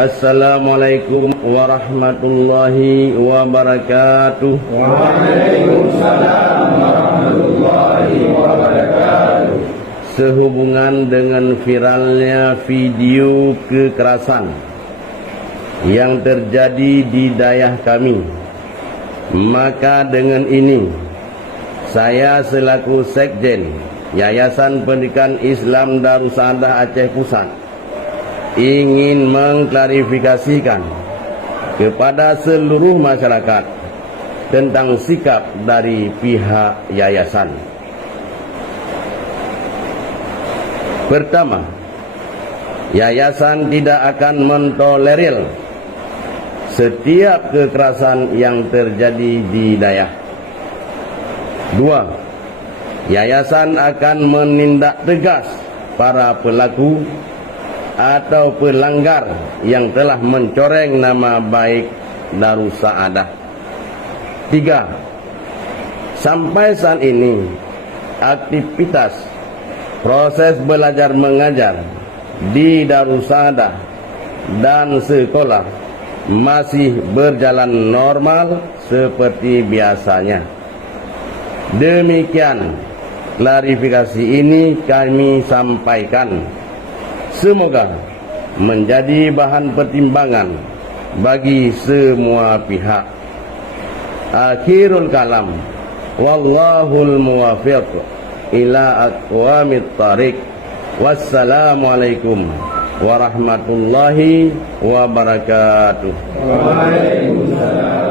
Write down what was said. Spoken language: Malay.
Assalamualaikum warahmatullahi wabarakatuh. Waalaikumsalam warahmatullahi wabarakatuh. Sehubungan dengan viralnya video kekerasan yang terjadi di daerah kami, maka dengan ini saya selaku Sekjen Yayasan Pendidikan Islam Darussahadah Aceh Pusat ingin mengklarifikasikan kepada seluruh masyarakat tentang sikap dari pihak yayasan. Pertama, yayasan tidak akan mentolerir setiap kekerasan yang terjadi di daerah. Dua, yayasan akan menindak tegas para pelaku atau pelanggar yang telah mencoreng nama baik Darussahadah. Tiga, sampai saat ini aktivitas proses belajar mengajar di Darussahadah dan sekolah masih berjalan normal seperti biasanya. Demikian klarifikasi ini kami sampaikan. Semoga menjadi bahan pertimbangan bagi semua pihak. Akhirul kalam, wallahul muwaffiq ila aqwamit thariq. Wassalamualaikum warahmatullahi wabarakatuh. Waalaikumsalam.